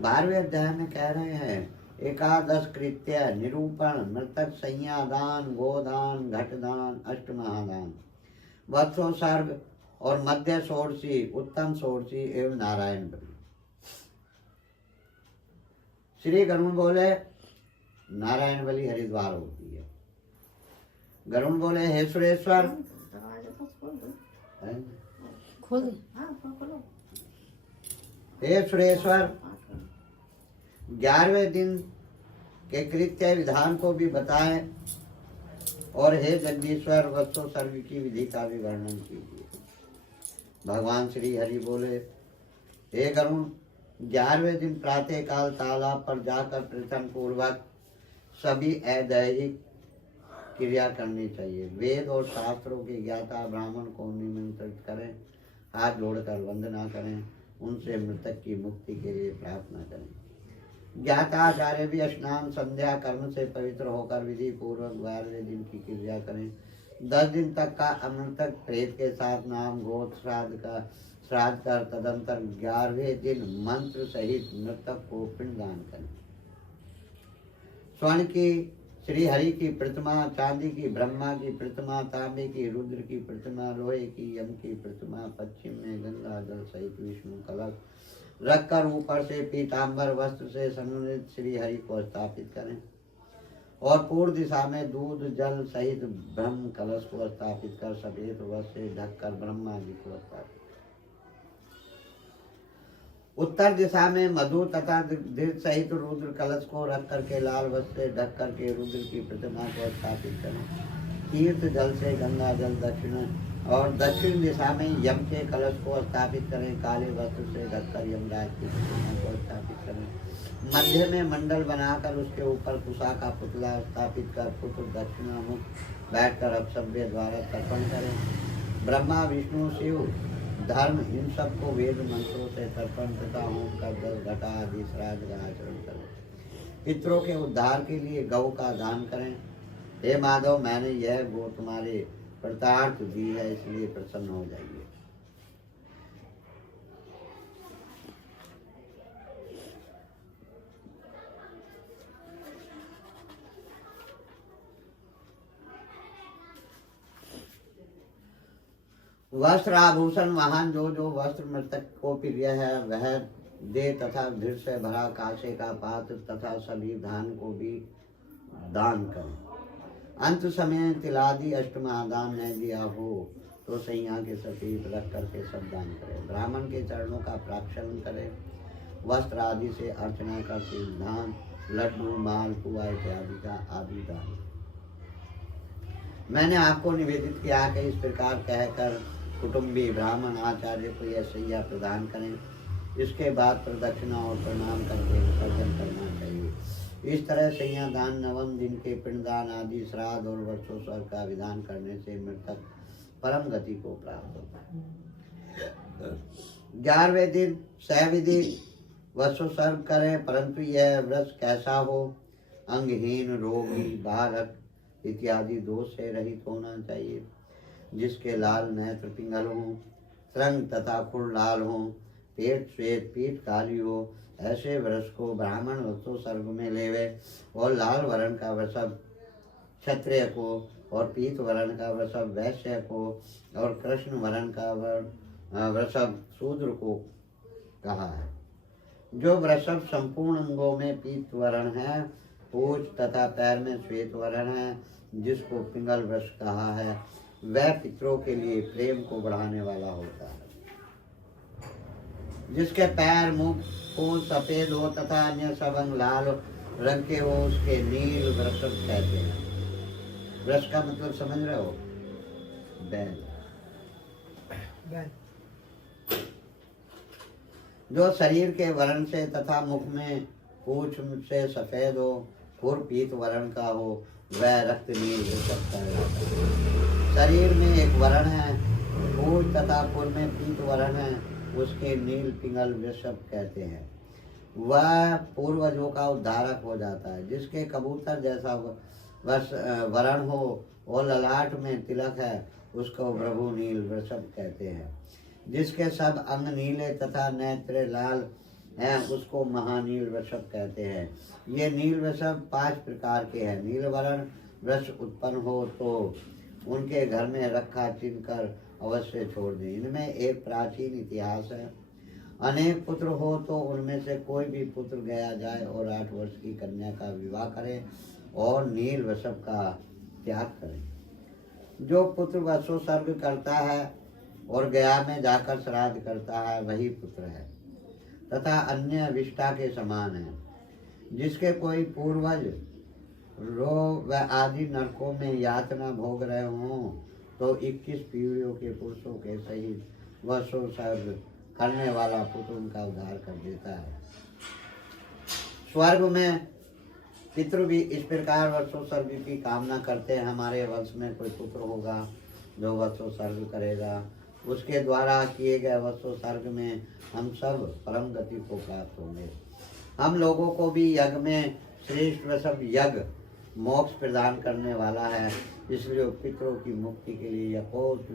12वें अध्याय में कह रहे हैं एकादश कृत्य निरूपण, मृतक संज्ञादान, गोदान, घटदान, अष्टमहादान, वत्सोत्सर्ग और मध्य षोडशी, उत्तम षोडशी एवं नारायण बलि। श्री गरुण बोले नारायण बलि हरिद्वार होती है। गरुण बोले हे सुरेश्वर, हे सुरेश्वर, 11वें दिन के कृत्य विधान को भी बताएं और हे जगदीश्वर वत्सोत्सर्ग की विधि का भी वर्णन कीजिए। भगवान श्री हरि बोले हे गरुण, 11वें दिन प्रातः काल तालाब पर जाकर प्रथम पूर्वक सभी अदैहिक क्रिया करनी चाहिए। वेद और शास्त्रों के ज्ञाता ब्राह्मण को निमंत्रित करें, हाथ जोड़कर वंदना करें, उनसे मृतक की मुक्ति के लिए प्रार्थना करें। ज्ञाताचार्य भी स्नान संध्या कर्म से पवित्र होकर विधि पूर्वक 12वें दिन की क्रिया करें। 10 दिन तक का अमृतक प्रेत के साथ नाम गोत्र श्राद्ध कर तदंतर 11वें दिन मंत्र सहित मृतक को पिंडदान करें। स्वर्ण की श्री हरि की प्रतिमा, चांदी की ब्रह्मा की प्रतिमा, तांबे की रुद्र की प्रतिमा, लोहे की यम की प्रतिमा, पश्चिम में गंगा जल सहित विष्णु कलश रखकर ऊपर से पीतांबर वस्त्र से संयुक्त श्री हरि को स्थापित करें और पूर्व दिशा में दूध जल सहित ब्रह्म कलश को स्थापित कर सफेद वस्त्र से ढककर ब्रह्मा जी को स्थापित। उत्तर दिशा में मधु तथा धीर सहित रुद्र कलश को रख करके लाल वस्त्र से ढक करके रुद्र की प्रतिमा को स्थापित करें। तीर्थ जल से गंगा जल दक्षिण दिशा में यम के कलश को स्थापित करें। काले वस्त्र से ढककर यमराज की प्रतिमा को स्थापित करें। मध्य में मंडल बनाकर उसके ऊपर कुशा का पुतला स्थापित कर पुत्र दक्षिणामुख बैठकर अपसभ्य द्वारा तर्पण करें। ब्रह्मा विष्णु शिव धर्म इन सबको वेद मंत्रों से तर्पण तथा होम कर 10 घटा आदि श्राद्ध का आचरण करें। पितरों के उद्धार के लिए गौ का दान करें। हे माधव, मैंने यह गो तुम्हारे प्रतार्थ दी है, इसलिए प्रसन्न हो जाइए। वस्त्र आभूषण वाहन जो वस्त्र मृतक को प्रिय है वह दे तथा धीर से भरा कांसे का पात्र तथा सभी धान को भी दान करें। अंत समय तिलादि अष्टमहादान न दिया हो तो सैया के सतीत रख करके सब दान करें। ब्राह्मण के चरणों का प्रक्षालन करें। वस्त्र आदि से अर्चना करके धान लड्डू माल पुआ इत्यादि का आदि दान। मैंने आपको निवेदित किया कि इस प्रकार कहकर कुटुंबी ब्राह्मण आचार्य को यह सैया प्रदान करें। इसके बाद प्रदक्षिणा और प्रणाम करके विसर्जन करना चाहिए। इस तरह सैया दान, नवम दिन के पिंडदान आदि श्राद्ध और वर्षोत्सव का विधान करने से मृतक परम गति को प्राप्त होता है। 11वें दिन सविधि वर्षोत्सव करें, परंतु यह व्रत कैसा हो? अंगहीन, रोगी, बालक इत्यादि दोष से रहित होना चाहिए, जिसके लाल नेत्र पिंगल हों, श्रृंग तथा खुर लाल हों, पेट श्वेत, पीठ काली हो, ऐसे वृष को ब्राह्मण वर्षोत्सर्ग में लेवे और लाल वर्ण का वृषभ क्षत्रिय को और पीत वर्ण का वृषभ वैश्य को और कृष्ण वर्ण का वृषभ शूद्र को कहा है। जो वृषभ संपूर्ण अंगों में पीत वर्ण है, पूछ तथा पैर में श्वेत वर्ण है, जिसको पिंगल वृष कहा है, वह पितरों के लिए प्रेम को बढ़ाने वाला होता है। जिसके पैर, मुख, पूंछ सफेद हो तथा अन्य सब अंग लाल रंग के हो, उसके नील वृषभ कहते हैं। वृष का मतलब समझ रहे हो? बैल। जो शरीर के वर्ण से तथा मुख में पूंछ से सफेद हो, खुर पीत वर्ण का हो, वह रक्त नील वृषभ कहलाता है। शरीर में एक वर्ण है, पूंछ तथा खुर में पीत वर्ण है, उसके नील पिंगल वृषभ कहते हैं। वह पूर्वजों का उद्धारक हो जाता है। जिसके कबूतर जैसा वर्ण हो और ललाट में तिलक है, उसको प्रभु नील वृषभ कहते हैं। जिसके सब अंग नीले तथा नेत्र लाल हैं, उसको महानील वृषभ कहते हैं। ये नील वृषभ 5 प्रकार के हैं। नील वर्ण वृष उत्पन्न हो तो उनके घर में रखा चिन्ह कर अवश्य छोड़ दें। इनमें एक प्राचीन इतिहास है। अनेक पुत्र हो तो उनमें से कोई भी पुत्र गया जाए और 8 वर्ष की कन्या का विवाह करे और नील वृषभ का त्याग करें। जो पुत्र वसोसर्ग करता है और गया में जाकर श्राद्ध करता है, वही पुत्र है तथा अन्य विष्टा के समान है। जिसके कोई पूर्वज रोग व आदि नरकों में यातना भोग रहे हों, तो 21 पीढ़ियों के पुरुषों के सहित वसोसर्ग करने वाला पुत्र उनका उद्धार कर देता है। स्वर्ग में पितृ भी इस प्रकार वसोसर्ग की कामना करते हैं। हमारे वंश में कोई पुत्र होगा जो वसोसर्ग करेगा, उसके द्वारा किए गए वसोसर्ग में हम सब परम गति को प्राप्त होंगे। हम लोगों को भी यज्ञ में श्रेष्ठ वृषभ यज्ञ मोक्ष प्रदान करने वाला है। इसलिए पितरों की मुक्ति के लिए यथोक्त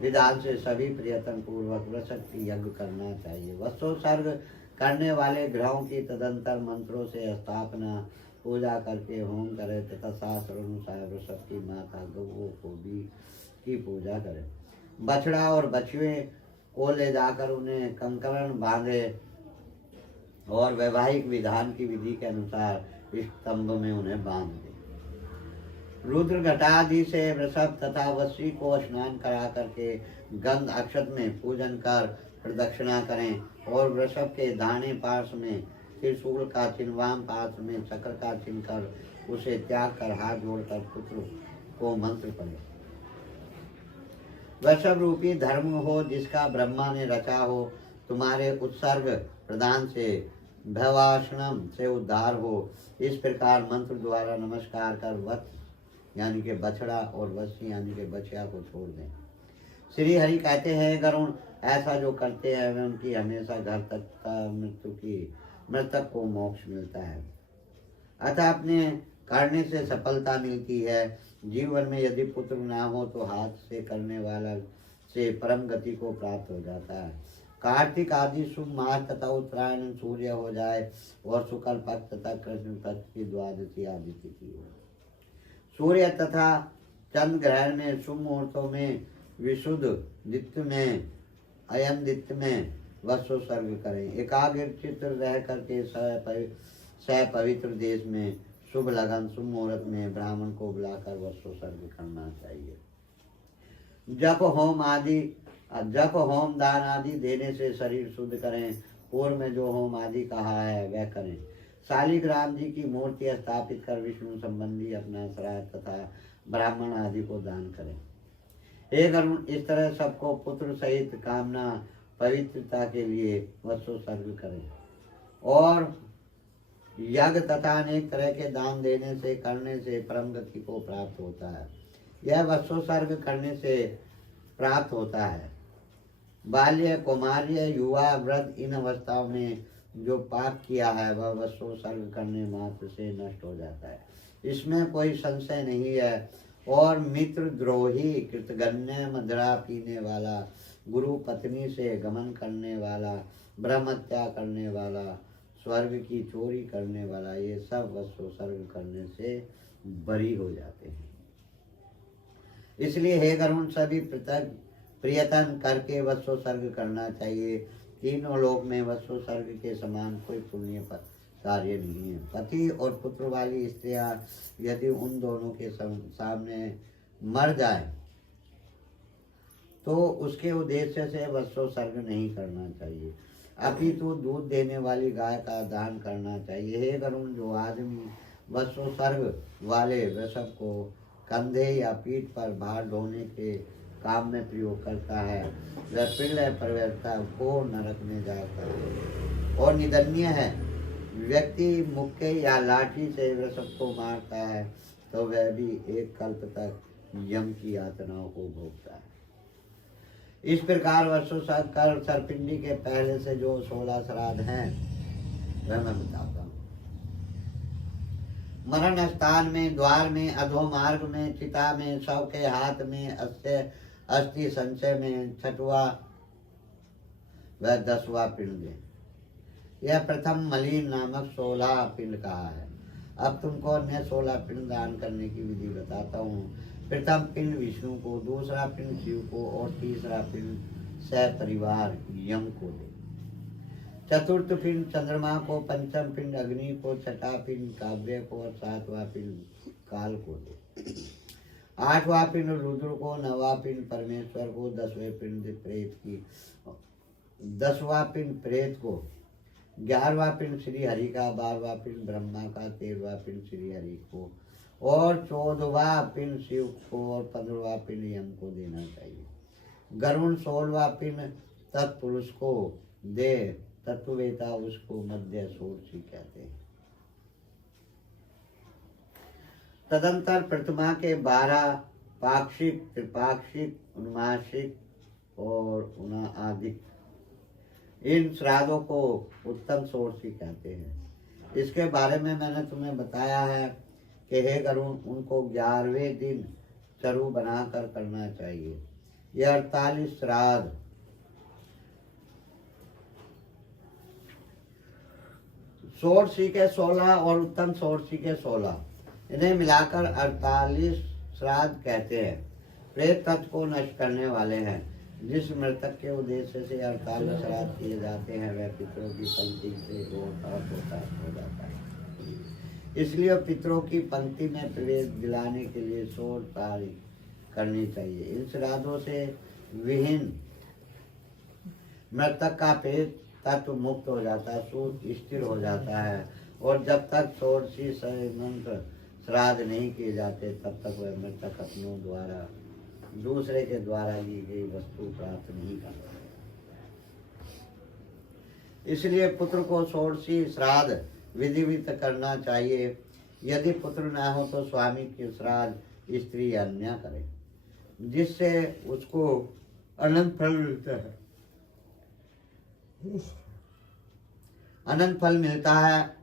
विधान से सभी प्रयत्न पूर्वक वृषभ की यज्ञ करना चाहिए। वसोसर्ग करने वाले ग्रहों की तदंतर मंत्रों से स्थापना पूजा करके होम करे तथा शास्त्र अनुसार वृषभ की माता गौओं को भी की पूजा करे। बछड़ा और बछुए को ले जाकर उन्हें कंकरण बांधे और वैवाहिक विधान की विधि के अनुसार इस स्तंभ में उन्हें बांध दे। रुद्र घटादि से वृषभ तथा वशी को स्नान करा करके गंध अक्षत में पूजन कर प्रदक्षिणा करें और वृषभ के दाहिने पार्श्व में त्रिशूल का चिन्ह, वाम पार्श्व में चक्र का चिन्ह कर उसे त्याग कर हाथ जोड़कर पुत्र को मंत्र पढ़े। वृषभ रूपी धर्म हो जिसका ब्रह्मा ने रचा हो, तुम्हारे उत्सर्ग प्रदान से भवाषणम से उद्धार हो। इस प्रकार मंत्र द्वारा नमस्कार कर वत्स यानी कि बछड़ा और वत्स यानी कि बछिया को छोड़ दें। श्री हरि कहते हैं, गरुण ऐसा जो करते हैं वे उनकी हमेशा घर तक मृतक को मोक्ष मिलता है, अतः अपने करने से सफलता मिलती है। जीवन में यदि पुत्र ना हो तो हाथ से करने वाला से परम गति को प्राप्त हो जाता है। कार्तिक आदि शुभ मास तथा उत्तरायण सूर्य हो जाए और शुक्ल पक्ष तथा कृष्ण पक्ष की द्वादशी आदि तिथि हो। सूर्य तथा चंद्र ग्रहण में शुभ मुहूर्तों में विशुद्ध दित्य में अयन दित्य में वसोसर्ग करें। एकाग्र चित्र रह करके पवित्र देश में शुभ लगन शुभ मुहूर्त में ब्राह्मण को बुलाकर वसोसर्ग करना चाहिए। जप होम दान आदि देने से शरीर शुद्ध करें। पूर्व में जो होम आदि कहा है वह करें। शालिग्राम जी की मूर्ति स्थापित कर विष्णु संबंधी अपना श्राद्ध तथा ब्राह्मण आदि को दान करें। हे गरुण, इस तरह सबको पुत्र सहित कामना पवित्रता के लिए वसोसर्ग करें और यज्ञ तथा अनेक तरह के दान देने से करने से परम गति को प्राप्त होता है। यह वसोसर्ग करने से प्राप्त होता है। बाल्य, कौमार्य, युवा, वृद्ध इन अवस्थाओं में जो पाप किया है वह वसोसर्ग करने मात्र से नष्ट हो जाता है, इसमें कोई संशय नहीं है। और मित्र द्रोही, कृतघ्न, मदिरा पीने वाला, गुरु पत्नी से गमन करने वाला, ब्रह्मत्या करने वाला, स्वर्ग की चोरी करने वाला, ये सब वसोसर्ग करने से बरी हो जाते हैं। इसलिए हे गरुण, सभी प्रयत्न करके वसोसर्ग करना चाहिए। तीनों लोक में वसोसर्ग के समान कोई पुण्य कार्य नहीं है। पति और पुत्र वाली स्त्रियां यदि उन दोनों के सामने मर जाए तो उसके उद्देश्य से वसोसर्ग नहीं करना चाहिए, अपितु दूध देने वाली गाय का दान करना चाहिए। हे गरुण, जो आदमी वसोसर्ग वाले वृषभ को कंधे या पीठ पर भार ढोने के काम में प्रयोग करता है। वह पिंड परिवर्तता को नरक में जाता है और निंदनीय है। व्यक्ति मुक्के या लाठी से वृषभ को मारता है तो वह भी एक कल्प तक यम की यातनाओं को भोगता है। इस प्रकार वर्षों कर सरपिंडी के पहले से जो 16 श्राद्ध हैं वह मैं बताता हूँ। मरण स्थान में, द्वार में, अधोमार्ग में, चिता में, शव के हाथ में, अस्थि संचय में, छठवा वह 10वां पिंड है। यह प्रथम मलिन नामक 16 पिंड कहा है। अब तुमको अन्य 16 पिंड दान करने की विधि बताता हूँ। प्रथम पिंड विष्णु को, दूसरा पिंड शिव को और तीसरा पिंड सह परिवार यम को दे। चतुर्थ पिंड चंद्रमा को, पंचम पिंड अग्नि को, छठा पिंड काव्य को और 7वां पिंड काल को दे। 8वां पिंड रुद्र को, 9वां पिंड परमेश्वर को, 10वें पिंड प्रेत की, 10वां पिंड प्रेत को, 11वां पिंड श्री हरि का, 12वां पिंड ब्रह्मा का, 13वां पिंड श्री हरि को और 14वां पिंड शिव को और 15वां पिंड यम को देना चाहिए। गरुण 16वां पिंड तत्पुरुष को दे। तत्ववेता उसको मध्य षोडशी कहते हैं। तदंतर प्रतिमा के 12 पाक्षिक, त्रिपाक्षिक, उन्मासिक और उनादिक इन श्राद्धों को उत्तम षोडशी कहते हैं। इसके बारे में मैंने तुम्हें बताया है कि हे गरुण, उनको 11वें दिन चरु बनाकर करना चाहिए। यह 48 श्राद्ध षोडशी के 16 और उत्तम षोडशी के 16, इन्हें मिलाकर 48 श्राद्ध कहते हैं। प्रेत तत्व को नष्ट करने वाले हैं। जिस मृतक के उद्देश्य से 48 श्राद्ध किए जाते हैं वह पितरों की पंक्ति से हो जाता है। इसलिए पितरों की पंक्ति में प्रवेश दिलाने के लिए 16 तारीख करनी चाहिए। इन श्राद्धों से विहीन मृतक का पेट तत्व मुक्त हो जाता है, सूर्य स्थिर हो जाता है और जब तक षोडशी मंत्र श्राद्ध नहीं किए जाते तब तक वह मृतक अपनों द्वारा दूसरे के द्वारा ली गई वस्तु प्राप्त नहीं करता है। इसलिए पुत्र को षोडशी श्राद्ध विधिवत करना चाहिए। यदि पुत्र न हो तो स्वामी के श्राद्ध स्त्री अन्य करे, जिससे उसको अनंत फल मिलता है। अनंत फल मिलता है।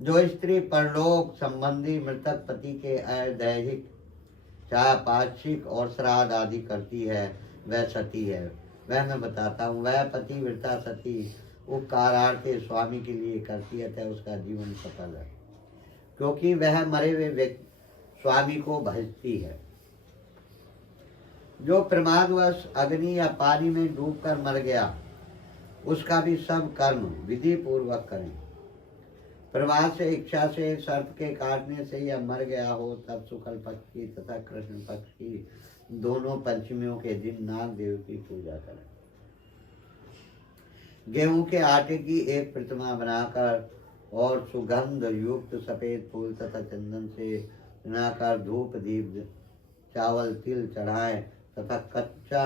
जो स्त्री परलोक संबंधी मृतक पति के दैहिक, चाहे पाक्षिक और श्राद्ध आदि करती है वह सती है। वह मैं बताता हूँ। वह पतिव्रता सती उपकारार्थे स्वामी के लिए करती है, अतः उसका जीवन सफल है, क्योंकि वह मरे हुए व्यक्ति स्वामी को भजती है। जो प्रमादवश अग्नि या पानी में डूबकर मर गया उसका भी सब कर्म विधि पूर्वक करें। प्रवाद से, इच्छा से, सर्प के काटने से या मर गया हो तब शुक्ल पक्ष की तथा कृष्ण पक्ष की दोनों पंचमियों के दिन नाग देव की पूजा करें। गेहूं के आटे की एक प्रतिमा बनाकर और सुगंध युक्त सफेद फूल तथा चंदन से बनाकर धूप दीप चावल तिल चढ़ाएं तथा कच्चा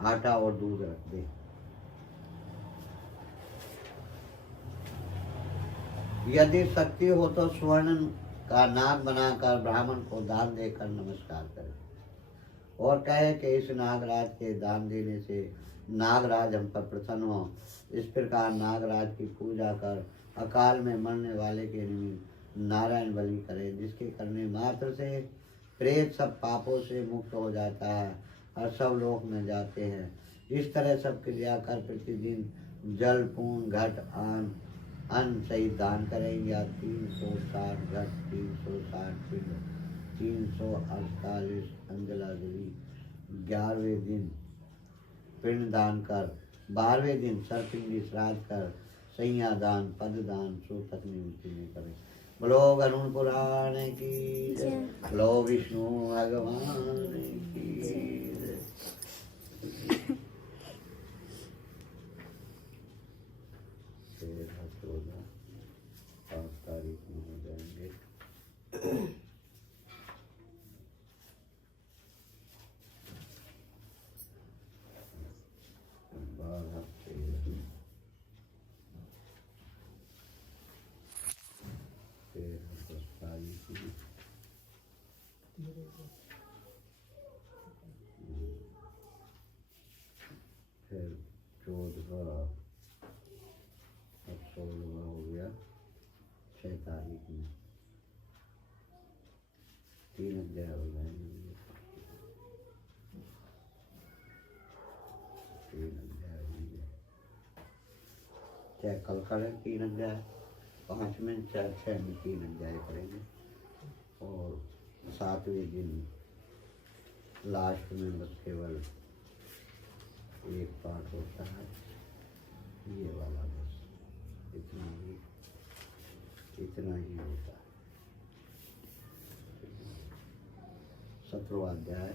आटा और दूध रख दें। यदि शक्ति हो तो स्वर्ण का नाग बनाकर ब्राह्मण को दान देकर नमस्कार करें और कहे कि इस नागराज के दान देने से नागराज हम पर प्रसन्न हो। इस प्रकार नागराज की पूजा कर अकाल में मरने वाले के निमित्त नारायण बलि करे, जिसके करने मात्र से प्रेत सब पापों से मुक्त हो जाता है और सब लोक में जाते हैं। इस तरह सब क्रिया कर प्रतिदिन जल पूर्ण घट अन्न सहित दान करें या 360 घट 360 पिंड 348 अंजलि 11वें दिन पिंड दान कर 12वें दिन सरपिंडी श्राद्ध कर सैया दान पद दान सूतक निवृत्ति में करें। बोलो गरुण पुराण की जय, बोलो विष्णु भगवान की जय। तारीख में हो जाएंगे। फिर 14वां अब 16वां हो गया 6 तारीख में 3 अध्याय हो जाएंगे 3 अध्याय होंगे चाहे कल करें 3 अध्याय 5 में चाहे 6 में 3 अध्याय करेंगे और 7वें दिन लास्ट में बस केवल एक पाठ होता है ये वाला बस इतना ही होता है 17वां अध्याय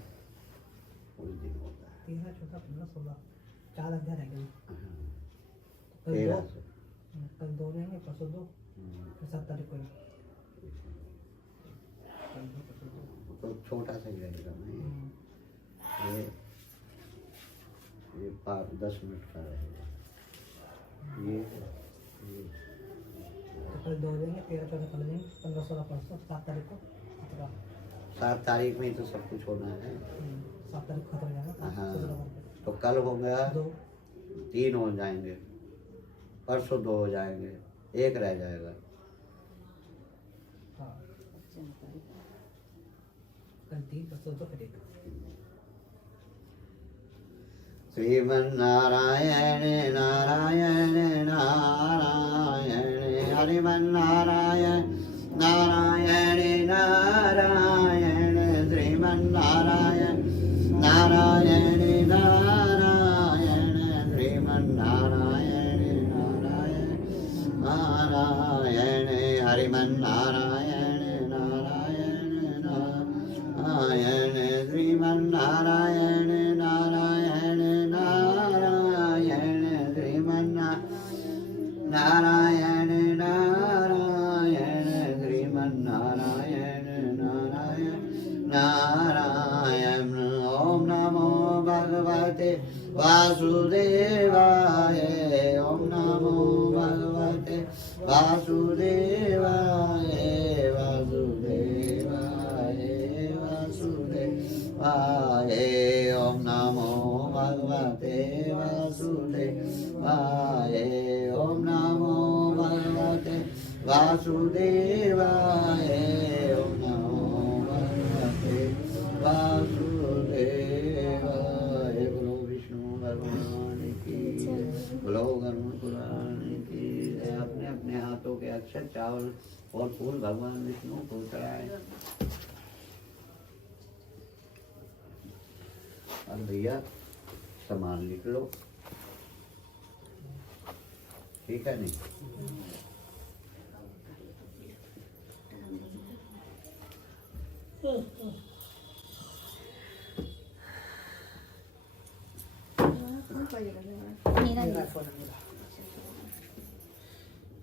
उस दिन होता है 13, 14, 15, 16 4 अध्याय रहेंगे। हाँ, कल 13 दो से कल 2 रहेंगे, परसों 2, फिर 7 तारीख को ही। कल 2, परसों 2। तो छोटा सा ही रहेगा ना ये 10 मिनट का रहेगा ये तो कल 2 रहेंगे, 13, 14 कल रहेंगे, 15, 16 परसों, 7 तारीख को 7 तारीख में ही तो सब कुछ होना है 7 तारीख को खत्म हो जाएगा। हाँ 17 तो कल हो गया 2 3 हो जाएंगे परसों 2 हो जाएंगे 1 रह जाएगा हाँ कल 3, परसों 2, फिर 1। श्रीमन्नारायण नारायण नारायण हरिमन्नारायण नारायण नारायण श्रीमन्नारायण नारायण नारायण श्रीमन्नारायण नारायण नारायण हरिमन्नारायण नारायण नारायण श्रीमन्नारायण नारायण नारायण श्रीमन्नारायण नारायण श्रीमन्नारायण नारायण नारायण ओम नमो भगवते वासुदेवाय ओम नमो भगवते वासुदेवाय वासुदेवाय वासुदेवाय ओम नमो भगवते वासुदेवाय ओम नमो भगवते वासुदेवाय ओम नमो भगवते वासुदेवाय बोलो विष्णु भगवान की जय, बोलो गरुड़ पुराण की जय। अपने अपने हाथों के अक्षर चावल और फूल भगवान विष्णु को चढ़ाए। अब भैया सामान लिख लो ठीक है नहीं मेरा मेरा फोन है मेरा।